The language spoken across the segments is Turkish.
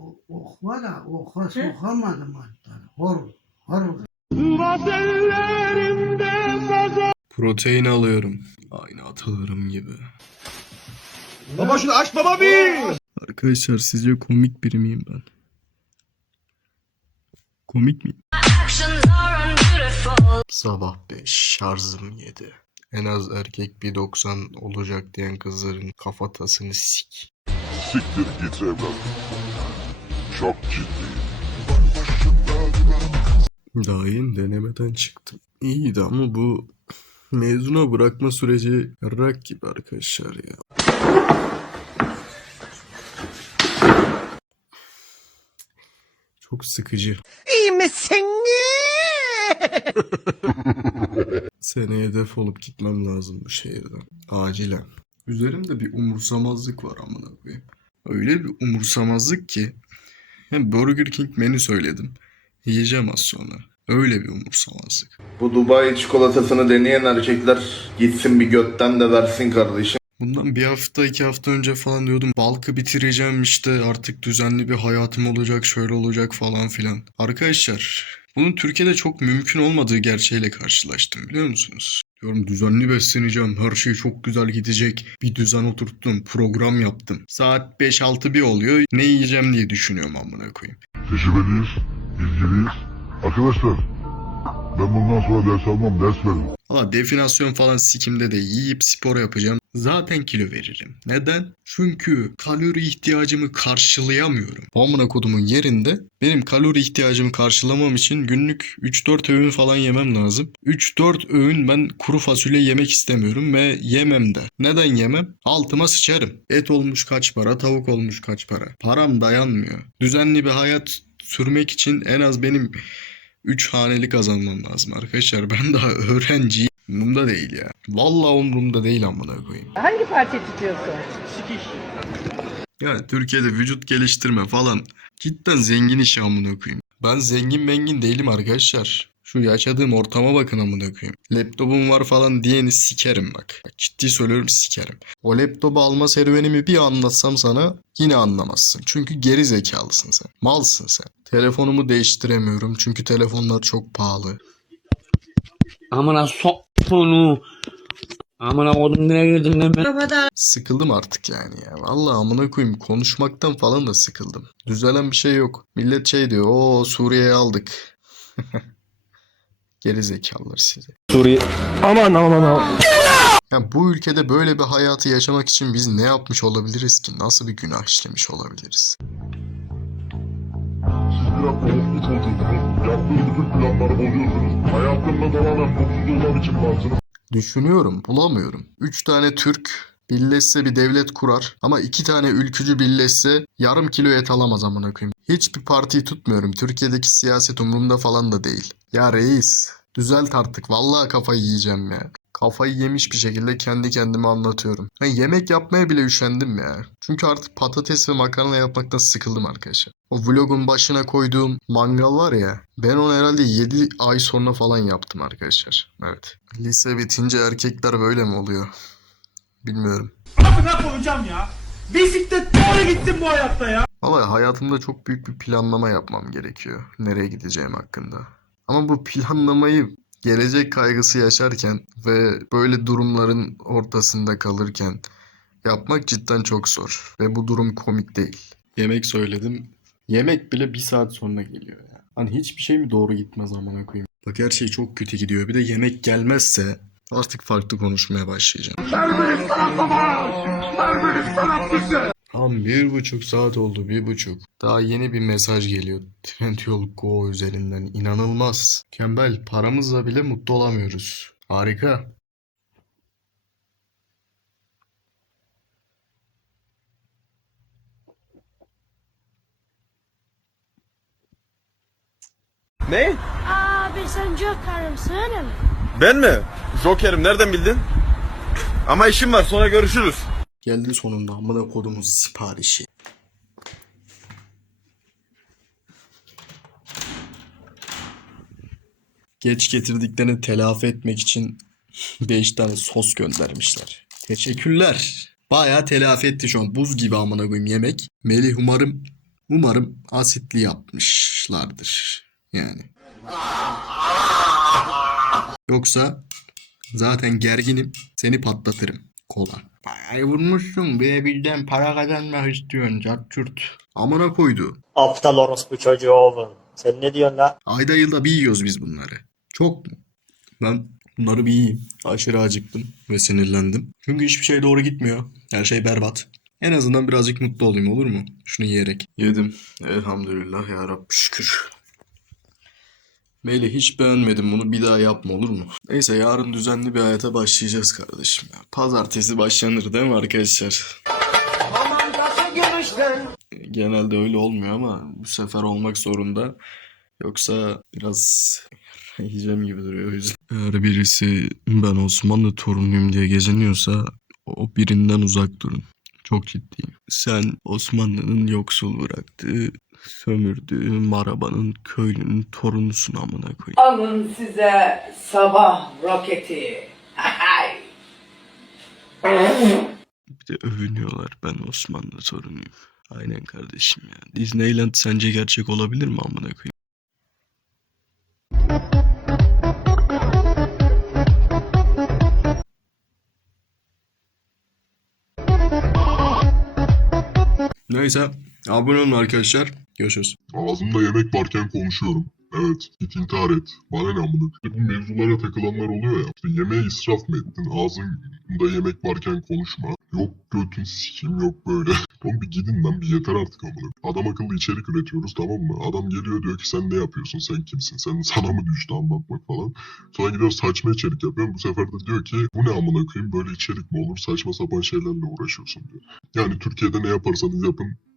O, ok var ya oka sokamadım hatta. Hor, hor. Protein alıyorum. Aynı atalarım gibi. Baba şunu aç baba bir. Arkadaşlar sizce komik biri miyim ben? Komik miyim? Sabah 5 şarjım 7. En az erkek bir 90 olacak diyen kızların kafatasını sik. Siktir git evlat. Çok ciddi. Daha yeni denemeden çıktım. İyiydi ama bu mezuna bırakma süreci rak gibi arkadaşlar ya. Çok sıkıcı. İyi misin? Seneye defolup gitmem lazım bu şehirden. Acilen. Üzerimde bir umursamazlık var amına koyayım. Öyle bir umursamazlık ki Burger King menü söyledim. Yiyeceğim az sonra. Öyle bir umursamazlık. Bu Dubai çikolatasını deneyen erkekler gitsin bir götten de versin kardeşim. Bundan bir hafta iki hafta önce falan diyordum balkı bitireceğim işte artık düzenli bir hayatım olacak şöyle olacak falan filan. Arkadaşlar bunun Türkiye'de çok mümkün olmadığı gerçeğiyle karşılaştım biliyor musunuz? Diyorum düzenli besleneceğim her şey çok güzel gidecek bir düzen oturttum program yaptım. Saat 5-6 bir oluyor ne yiyeceğim diye düşünüyorum amına koyayım. Tecrübeliyiz, bilgiliyiz. Arkadaşlar, ben bundan sonra ders almam, ders veririm. Valla definasyon falan sikimde de yiyip spor yapacağım. Zaten kilo veririm. Neden? Çünkü kalori ihtiyacımı karşılayamıyorum. Amına kodumun yerinde benim kalori ihtiyacımı karşılamam için günlük 3-4 öğün falan yemem lazım. 3-4 öğün ben kuru fasulye yemek istemiyorum ve yemem de. Neden yemem? Altıma sıçarım. Et olmuş kaç para, tavuk olmuş kaç para. Param dayanmıyor. Düzenli bir hayat sürmek için en az benim 3 haneli kazanmam lazım arkadaşlar. Ben daha öğrenciyim. Umurumda değil ya. Vallahi umurumda değil amına koyayım. Hangi parti tutuyorsun? Ya Türkiye'de vücut geliştirme falan cidden zengin işi amına koyayım. Ben zengin mengin değilim arkadaşlar. Şu yaşadığım ortama bakın amına koyayım. Laptopum var falan diyeni sikerim bak. Bak Ciddi söylüyorum sikerim. O laptopu alma serüvenimi bir anlatsam sana yine anlamazsın. Çünkü geri zekalısın sen. Malsın sen. Telefonumu değiştiremiyorum çünkü telefonlar çok pahalı. Amına sokunu. Amına kodum nereye girdin lan ben? Sıkıldım artık yani ya. Vallahi amına koyayım konuşmaktan falan da sıkıldım. Düzelen bir şey yok. Millet şey diyor. O Suriye'yi aldık. Geri zekalılar size. Suriye. Aman aman aman. Ya bu ülkede böyle bir hayatı yaşamak için biz ne yapmış olabiliriz ki? Nasıl bir günah işlemiş olabiliriz? Biraz korkmuş çocuğunuz. Yaptığınız bütün planları bozuyorsunuz. Hayatımda tamamen mutsuz olmam için varsınız. Düşünüyorum, bulamıyorum. Üç tane Türk birleşse bir devlet kurar ama iki tane ülkücü birleşse yarım kilo et alamaz amına koyayım. Hiçbir partiyi tutmuyorum. Türkiye'deki siyaset umurumda falan da değil. Ya reis, düzelt artık. Vallahi kafayı yiyeceğim ya. Kafayı yemiş bir şekilde kendi kendime anlatıyorum. Ben yemek yapmaya bile üşendim ya. Çünkü artık patates ve makarna yapmaktan sıkıldım arkadaşlar. O vlogun başına koyduğum mangal var ya. Ben onu herhalde 7 ay sonra falan yaptım arkadaşlar. Evet. Lise bitince erkekler böyle mi oluyor? Bilmiyorum. Amına koyacağım ya. Bisiklet doğru gitsin bu hayatta ya. Ama hayatımda çok büyük bir planlama yapmam gerekiyor. Nereye gideceğim hakkında. Ama bu planlamayı gelecek kaygısı yaşarken ve böyle durumların ortasında kalırken yapmak cidden çok zor. Ve bu durum komik değil. Yemek söyledim. Yemek bile bir saat sonra geliyor ya. Hani hiçbir şey mi doğru gitmez amına koyayım. Bak her şey çok kötü gidiyor. Bir de yemek gelmezse artık farklı konuşmaya başlayacağım. Tam bir buçuk saat oldu bir buçuk. Daha yeni bir mesaj geliyor. Trendyol Go üzerinden. İnanılmaz. Kembel paramızla bile mutlu olamıyoruz. Harika. Ne? Abi sen Joker'im söyle mi? Ben mi? Joker'im nereden bildin? Ama işim var sonra görüşürüz. Geldi sonunda amına kodumun siparişi. Geç getirdiklerini telafi etmek için 5 tane sos göndermişler. Teşekkürler. Bayağı telafi etti şu an. Buz gibi amına koyayım yemek. Melih umarım Umarım asitli yapmışlardır. Yani. Yoksa zaten gerginim. Seni patlatırım. Kola. Ay vurmuşsun. Bir de bizden para kazanmak istiyorsun. Çarçurt. Amına koydu. Aptal orospu çocuğu oğlum. Sen ne diyorsun la? Ayda yılda bir yiyoruz biz bunları. Çok mu? Ben bunları bir yiyeyim. Aşırı acıktım ve sinirlendim. Çünkü hiçbir şey doğru gitmiyor. Her şey berbat. En azından birazcık mutlu olayım olur mu? Şunu yiyerek. Yedim. Elhamdülillah ya Rabbi şükür. Melih hiç beğenmedim bunu bir daha yapma olur mu? Neyse yarın düzenli bir hayata başlayacağız kardeşim. ya. Pazartesi başlanır değil mi arkadaşlar? Genelde öyle olmuyor ama bu sefer olmak zorunda. Yoksa biraz yiyeceğim gibi duruyor o yüzden. Eğer birisi ben Osmanlı torunuyum diye geziniyorsa o birinden uzak durun. Çok ciddiyim. Sen Osmanlı'nın yoksul bıraktığı, sömürdüğü marabanın köylünün torunusun amına koyayım. Alın size sabah roketi. Bir de övünüyorlar ben Osmanlı torunuyum. Aynen kardeşim ya. Disneyland sence gerçek olabilir mi amına koyayım? Neyse abone olun arkadaşlar. Görüşürüz. Ağzımda yemek varken konuşuyorum. Evet, git intihar et. Bana ne amına? İşte bu mevzulara takılanlar oluyor ya. İşte yemeği israf mı ettin? Ağzında yemek varken konuşma. Yok götün sikim yok böyle. Oğlum bir gidin lan bir yeter artık amına. Adam akıllı içerik üretiyoruz tamam mı? Adam geliyor diyor ki sen ne yapıyorsun? Sen kimsin? Sen sana mı düştü anlatmak falan. Sonra gidiyor saçma içerik yapıyor. Bu sefer de diyor ki bu ne amına koyayım böyle içerik mi olur? Saçma sapan şeylerle uğraşıyorsun diyor. Yani Türkiye'de ne yaparsanız yapın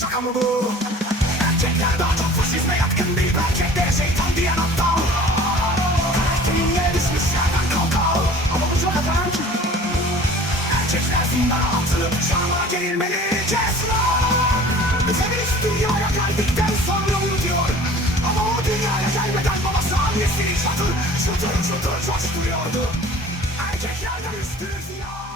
şaka mı bu? Erkekler daha çok faşizme yatkın değil Erkeklere şeytan diyen aptal. Karakterin yere düşmüş yerden kalkal Ama bu zaten Erkekler zindana atılıp şanla gerilmeli Cesur Feminist dünyaya geldikten sonra unutuyor. Ama o dünyaya gelmeden babası annesini çatır Çatır çatır coşturuyordu. Erkeklerden üstü ziya